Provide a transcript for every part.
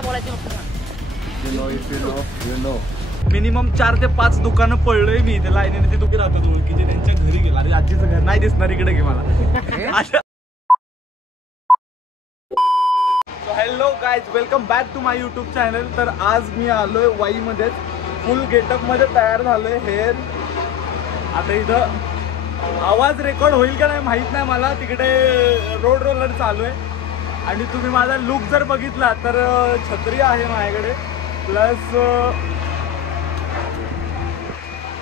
काय बोलायचं मिनिमम 4 ते 5 दुकानं पडलोय मी इथे लाईनीने. ते दुकान राहतात ओळखीचे, त्यांच्या घरी गेला. अरे आजीचं घर नाही दिसणार, इकडे घे मला. Hello guys, welcome back to my YouTube channel. तर आज मी आलोय वाईमध्येच फुल गेटअप मध्ये तयार झालोय. हेअर आता इथं आवाज रेकॉर्ड होईल का नाही माहित नाही मला. तिकडे रोड रोलर चालू आहे आणि तुम्ही माझा लुक जर बघितला तर छत्री आहे माझ्याकडे, प्लस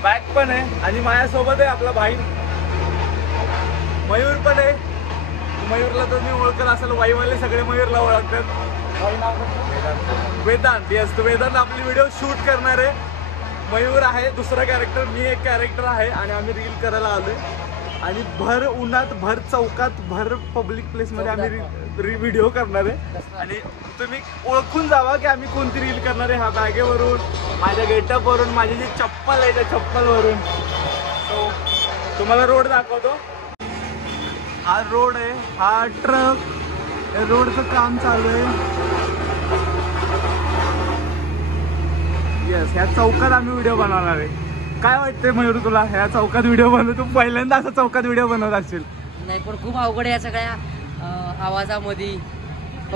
बॅग पण आहे आणि माझ्यासोबत आहे आपला भाई मयूर पण आहे. मयूरला तर मी ओळखत असेल, वाईवाले सगळे मयूरला ओळखतात. वेदांत, येस, तो वेदांत आपली व्हिडिओ शूट करणार आहे. मयूर आहे दुसरा कॅरेक्टर, मी एक कॅरेक्टर आहे आणि आम्ही रील करायला आलोय. आणि भर उन्हात, भर चौकात, भर पब्लिक प्लेसमध्ये आम्ही व्हिडिओ करणार आहे. आणि तुम्ही ओळखून जावा की आम्ही कोणती रील करणार आहे. ह्या बॅगेवरून, माझ्या गेटअपवरून, माझी जी चप्पल आहे त्या चप्पलवरून. सो तुम्हाला रोड दाखवतो. हा रोड आहे, हा ट्रक, रोडचं काम चालू आहे. येस, ह्या चौकात आम्ही व्हिडिओ बनवणार आहे. काय वाटतंय मयूर तुला ह्या चौकात व्हिडिओ बनव? तू पहिल्यांदा असं चौकात व्हिडिओ बनवत असेल. नाही पण खूप अवघड आहे या सगळ्या आवाजामध्ये,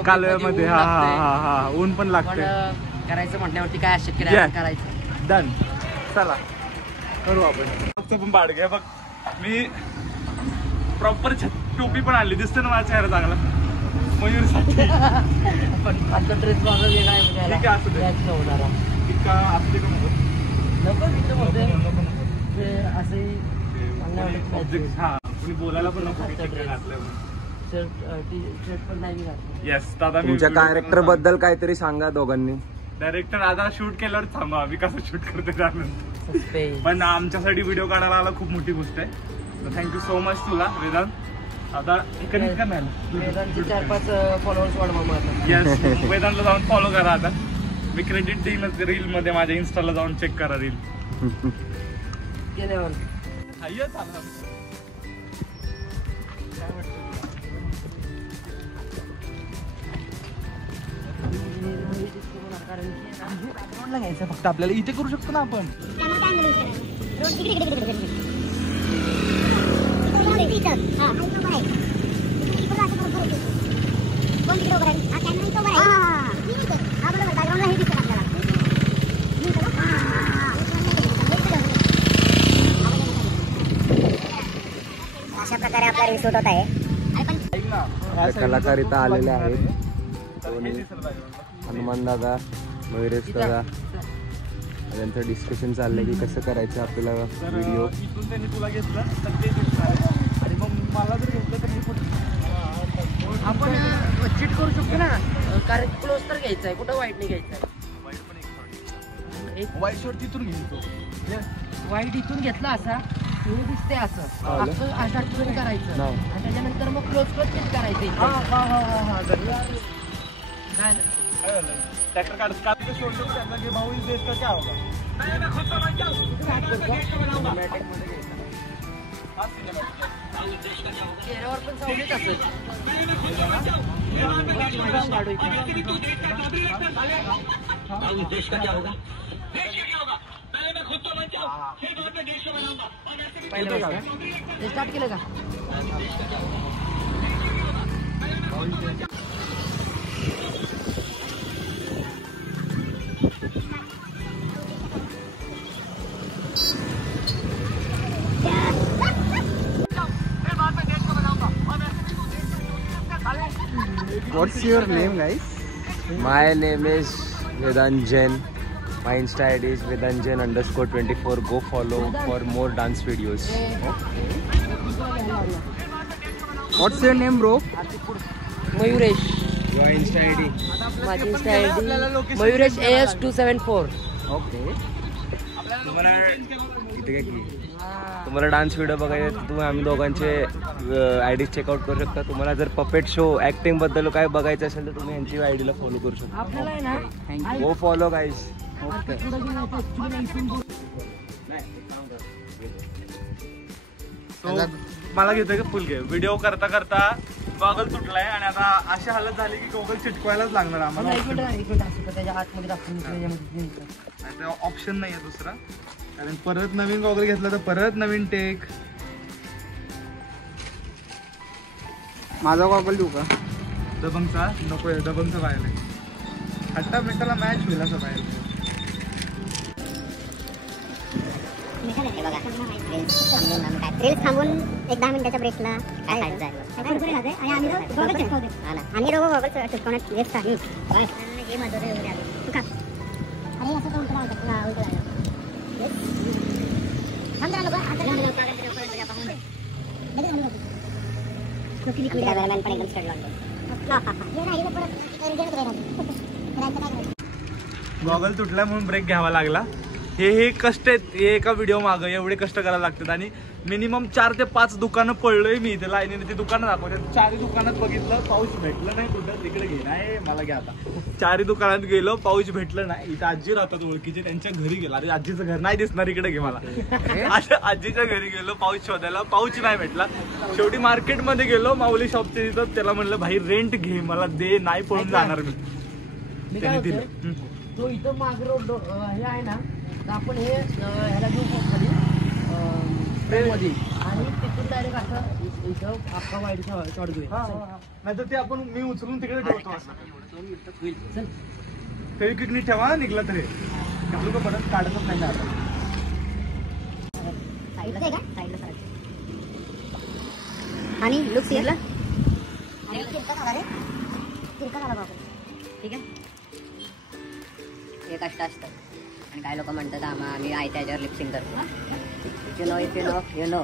कालव्यामध्ये. हा हा हा हा, ऊन पण लागते. करायचं म्हटल्यावरती काय अशक्य नाही, करायचं. डन, चला करू आपण. पण बाडगे बघ, मी प्रॉपर टोपी पण आणली, दिसते ना माझा चेहरा चांगला मयूर साठी. पण आता ड्रेस माझा वेगळा आहे, ठीक आहे, असू दे. का असते का नको तिथं मध्ये असे हा, तुम्ही बोलायला पण नको. शर्ट पण नाही घातलं. येस दादा, तुमच्या कॅरेक्टर बद्दल काहीतरी सांगा दोघांनी. डायरेक्टर आता शूट केल्यावर थांबा, आम्ही कसं शूट करतो त्यानंतर. पण आमच्यासाठी व्हिडिओ काढायला आला खूप मोठी गोष्ट आहे. थँक्यू सो मच तुला वेदांत. आता कनेक्ट कर नाही, 4-5 फॉलोअर्स वाढवा. येस, वेदांतला जाऊन फॉलो करा. आता मी क्रेडिट देईन रील मध्ये, माझ्या इन्स्टाला जाऊन चेक करा रील. गेल्यावर घ्यायचं फक्त आपल्याला. इथे करू शकतो ना आपण. अशा प्रकारे आपला रिसोर्ट होत आहे. कलाकार इथं आलेले आहेत. हनुमान दादा, मयुरेश दादा, त्यांचं डिस्कशन चाललंय की कसं करायचं आपल्याला व्हिडिओ. इथून त्यांनी तुला घेतलं तर ते दिसणार आणि मग मला जर घेतलं तर आपण चिट करू शकतो ना. कारण क्लोज तर घ्यायचं आहे, कुठं वाईट नाही घ्यायचं आहे. वाईट शॉट तिथून घेतो. वाईट इथून घेतला असा दिसते असं अशा करायचं आणि त्याच्यानंतर मग क्लोज करायचं. ट्रॅक्टर काढ सोडतो त्यांना की भाऊ इस देश का क्या होगा. चेहऱ्यावर पण सावलीच असेल. स्टार्ट केलं का? What's your name, guys? My name is Vedant Jain. My Insta ID is vedanjain_24. Go follow for more dance videos. What's your name, bro? Mayuresh. Your Insta ID? माझी Insta ID Mayuresh AS274. Okay. तुम्हाला dance video बघायचे तर तुम्ही आम्ही दोघांचे ID checkout करू शकता. तुम्हाला जर पपेट शो ऍक्टिंग बद्दल काय बघायचं असेल तर तुम्ही यांची आयडीला फॉलो करू शकता. Go follow guys. मला घेतोय का फुल घे. व्हिडिओ करता करता गॉगल तुटलाय आणि आता अशी हालत झाली की गॉगल चिटकवायलाच लागणार आम्हाला. त्याच्या आतमध्ये ऑप्शन नाहीये दुसरा, कारण परत नवीन गॉगल घेतला तर परत नवीन टेक. माझा गॉगल देऊ का? दबंगचा नको, दबंगचा पाहिजे. हट्टा मिनिटाला मॅच होईल असं पाहिजे. रील्स थांबून एक 10 मिनिटाच्या ब्रेकला काय खायचं आहे आणि आम्ही दोघं चिटकवण्यात व्यस्त आहे. हे मधुरे वगैरे आले तू का आणि असं तर उलटं लावतात ना, उलटं लावतात. दरम्यान पण एकदम स्टड लागतो. गॉगल तुटला म्हणून ब्रेक घ्यावा लागला. हे कष्ट आहेत, हे एका व्हिडिओ मागं एवढे कष्ट करायला लागतात. आणि मिनिमम 4 ते 5 दुकानं पडलोय मी इथे लाईनीने. ते दुकानं दाखवतात. 4 दुकानात बघितलं, पाऊच भेटलं नाही कुठं. तिकडे घे नाही मला घ्या आता. 4 दुकानात गेलो, पाऊच भेटलं नाही. इथं आजी राहतात ओळखीचे, त्यांच्या घरी गेला. अरे आजीचं घर नाही दिसणार, इकडे घे मला. आजीच्या घरी गेलो पाऊच शोधायला, पाऊच नाही भेटला. शेवटी मार्केटमध्ये गेलो, माऊली शॉपच्या तिथं. त्याला म्हणलं भाई रेंट घे, मला दे, नाही पळून जाणार मी. त्याने दिलं. तो इथं मागे रोड हे आहे ना, आपण हे ह्याला घेऊ खाली मध्ये आणि तिथून डायरेक्ट असं इथं अख्खा वाईट शॉर्ट घेऊया. नाही तर ते आपण मी उचलून तिकडे ठेवतो. तरी किडनी ठेवा निघला तरी लोक परत काढतच नाही आता. आणि लुक सिअरला ठीक आहे. हे कष्ट असतं आणि काही लोक म्हणतात आम्ही आहे त्याच्यावर लिपसिंग करतो. You know if you know.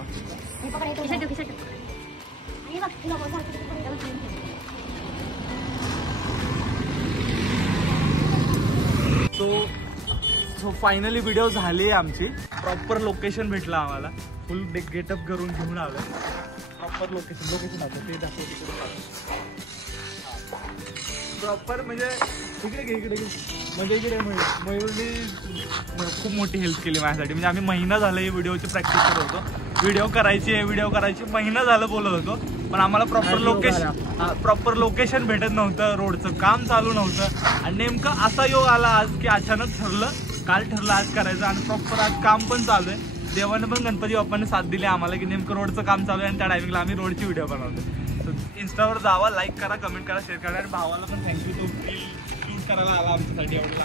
So finally video झाली आमची. प्रॉपर लोकेशन भेटलं आम्हाला. फुल गेटअप करून घेऊन आलो. प्रॉपर लोकेशन दाखव ते दाखव तिकडे प्रॉपर. म्हणजे इकडे म्हणजे इकडे मयूरनी खूप मोठी हेल्प केली माझ्यासाठी. म्हणजे आम्ही महिना झालं ही व्हिडिओची प्रॅक्टिस करत होतो. व्हिडिओ करायची महिना झालं बोलत होतो. पण आम्हाला प्रॉपर लोकेशन भेटत नव्हतं. रोडचं काम चालू नव्हतं. आणि नेमकं असा योग आला आज की अचानक काल ठरलं आज करायचं. आणि प्रॉपर आज काम पण चालू आहे. देवाने पण गणपती बाप्पाने साथ दिली आम्हाला की नेमकं रोडचं काम चालू आहे. आणि त्या टायमिंगला आम्ही रोडची व्हिडिओ बनवतो. इंस्टावर जावा, लाईक करा, कमेंट करा, शेअर करा. आणि भावाला पण थँक्यू, तो शूट करायला आला आमच्यासाठी एवढं.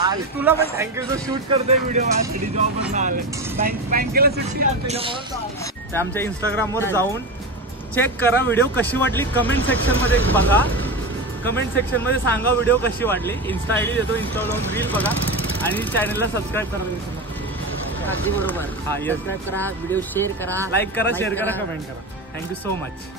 आणि तुला पण थँक्यू, तो शूट करतोय व्हिडिओ माझ्यासाठी. जॉबच आलं, बँकेला सुट्टी असते त्यामुळे. आमच्या इंस्टाग्रामवर जाऊन चेक करा. व्हिडिओ कशी वाटली कमेंट सेक्शनमध्ये बघा. कमेंट सेक्शनमध्ये सांगा व्हिडिओ कशी वाटली. इन्स्टा आयडी देतो, इंस्टावर जाऊन रील बघा आणि चॅनलला सबस्क्राईब करा. अगदी बरोबर. हा, सबस्क्राईब करा, व्हिडिओ शेअर करा, लाईक करा, शेअर करा, कमेंट करा. Thank you so much.